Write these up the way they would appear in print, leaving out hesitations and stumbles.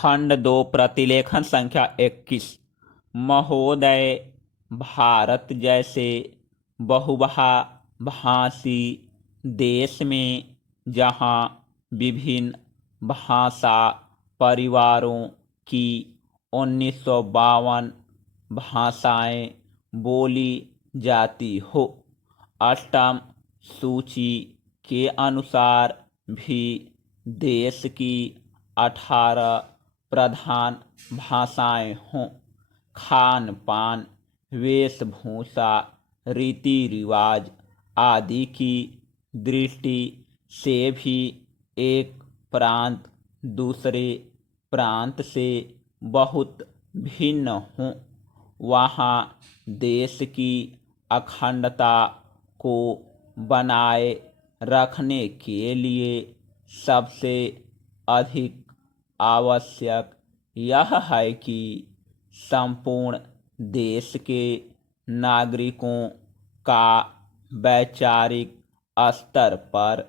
खंड 2 प्रतिलेखन संख्या 21। महोदय, भारत जैसे बहुभाषी देश में जहाँ विभिन्न भाषा परिवारों की 1952 भाषाएं बोली जाती हो, अष्टम सूची के अनुसार भी देश की 18 प्रधान भाषाएं हों, खान पान, वेशभूषा, रीति रिवाज आदि की दृष्टि से भी एक प्रांत दूसरे प्रांत से बहुत भिन्न हों, वहाँ देश की अखंडता को बनाए रखने के लिए सबसे अधिक आवश्यक यह है कि संपूर्ण देश के नागरिकों का वैचारिक स्तर पर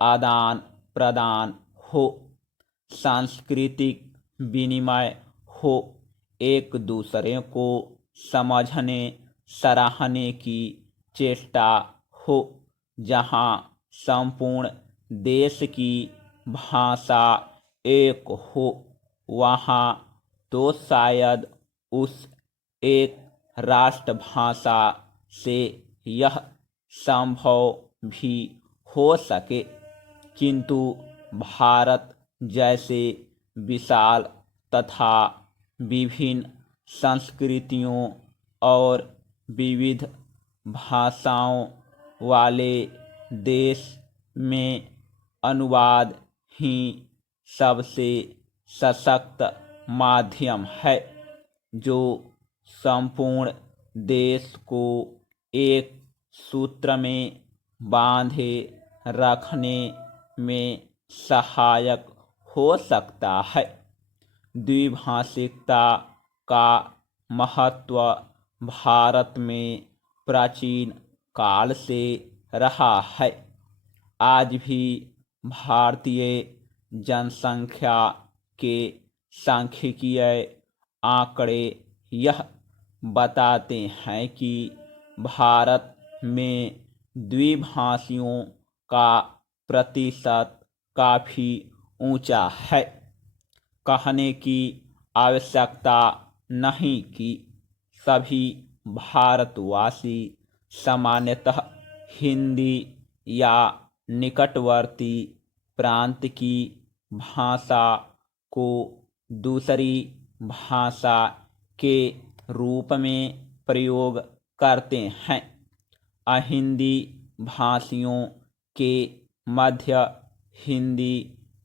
आदान प्रदान हो, सांस्कृतिक विनिमय हो, एक दूसरे को समझने सराहने की चेष्टा हो। जहाँ संपूर्ण देश की भाषा एक हो, वहाँ तो शायद उस एक राष्ट्रभाषा से यह संभव भी हो सके, किंतु भारत जैसे विशाल तथा विभिन्न संस्कृतियों और विविध भाषाओं वाले देश में अनुवाद ही सबसे सशक्त माध्यम है, जो संपूर्ण देश को एक सूत्र में बांधे रखने में सहायक हो सकता है। द्विभाषिकता का महत्व भारत में प्राचीन काल से रहा है। आज भी भारतीय जनसंख्या के सांख्यिकीय आंकड़े यह बताते हैं कि भारत में द्विभाषियों का प्रतिशत काफ़ी ऊंचा है। कहने की आवश्यकता नहीं कि सभी भारतवासी सामान्यतः हिंदी या निकटवर्ती प्रांत की भाषा को दूसरी भाषा के रूप में प्रयोग करते हैं। अहिंदी भाषियों के मध्य हिंदी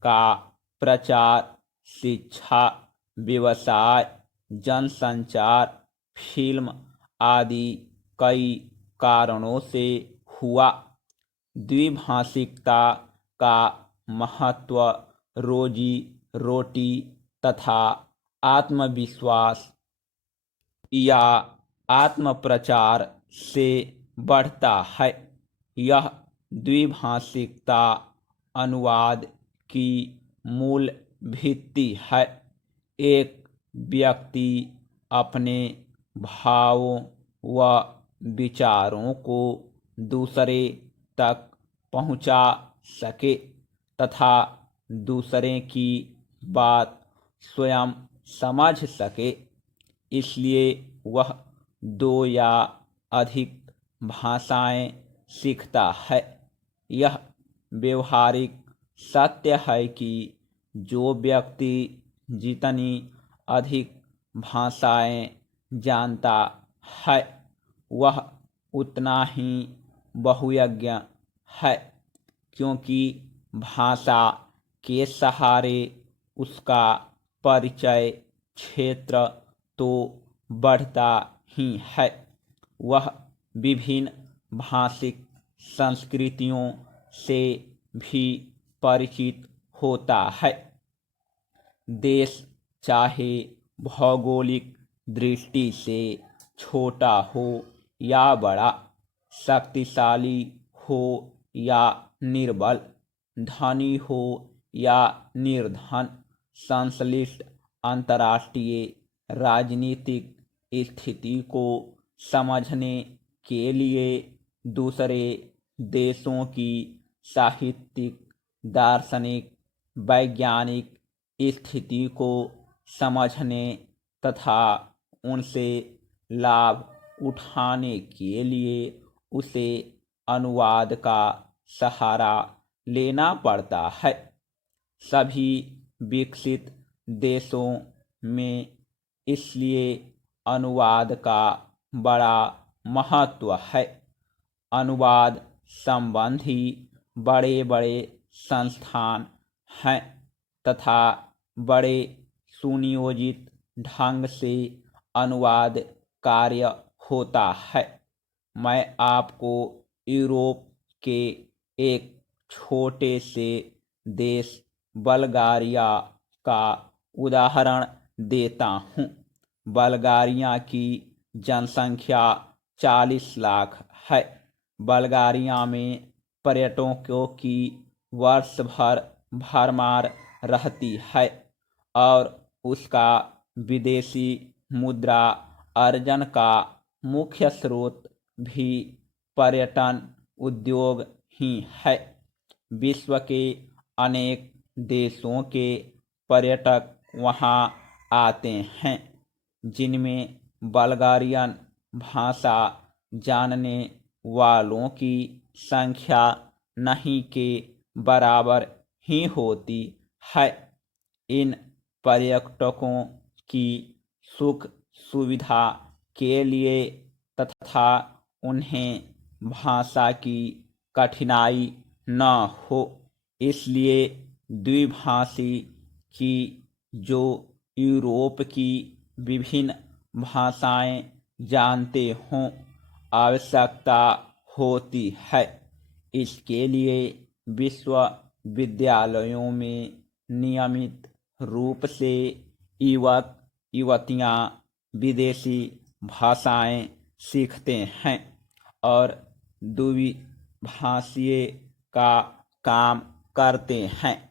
का प्रचार शिक्षा, व्यवसाय, जनसंचार, फिल्म आदि कई कारणों से हुआ। द्विभाषिकता का महत्व रोजी रोटी तथा आत्मविश्वास या आत्मप्रचार से बढ़ता है। यह द्विभाषिकता अनुवाद की मूल भित्ति है। एक व्यक्ति अपने भावों व विचारों को दूसरे तक पहुंचा सके तथा दूसरे की बात स्वयं समझ सके, इसलिए वह 2 या अधिक भाषाएं सीखता है। यह व्यवहारिक सत्य है कि जो व्यक्ति जितनी अधिक भाषाएं जानता है, वह उतना ही बहुज्ञ है, क्योंकि भाषा के सहारे उसका परिचय क्षेत्र तो बढ़ता ही है, वह विभिन्न भाषिक संस्कृतियों से भी परिचित होता है। देश चाहे भौगोलिक दृष्टि से छोटा हो या बड़ा, शक्तिशाली हो या निर्बल, धनी हो या निर्धन, संश्लिष्ट अंतर्राष्ट्रीय राजनीतिक स्थिति को समझने के लिए दूसरे देशों की साहित्यिक, दार्शनिक, वैज्ञानिक स्थिति को समझने तथा उनसे लाभ उठाने के लिए उसे अनुवाद का सहारा लेना पड़ता है। सभी विकसित देशों में इसलिए अनुवाद का बड़ा महत्व है। अनुवाद संबंधी बड़े बड़े संस्थान हैं तथा बड़े सुनियोजित ढंग से अनुवाद कार्य होता है। मैं आपको यूरोप के एक छोटे से देश बल्गारिया का उदाहरण देता हूँ। बल्गारिया की जनसंख्या 40 लाख है। बल्गारिया में पर्यटकों की वर्ष भर भरमार रहती है और उसका विदेशी मुद्रा अर्जन का मुख्य स्रोत भी पर्यटन उद्योग ही है। विश्व के अनेक देशों के पर्यटक वहाँ आते हैं, जिनमें बल्गारियन भाषा जानने वालों की संख्या नहीं के बराबर ही होती है। इन पर्यटकों की सुख सुविधा के लिए तथा उन्हें भाषा की कठिनाई न हो, इसलिए द्विभाषी की जो यूरोप की विभिन्न भाषाएं जानते हों आवश्यकता होती है। इसके लिए विश्वविद्यालयों में नियमित रूप से युवक युवतियां विदेशी भाषाएं सीखते हैं और द्विभाषीय का काम करते हैं।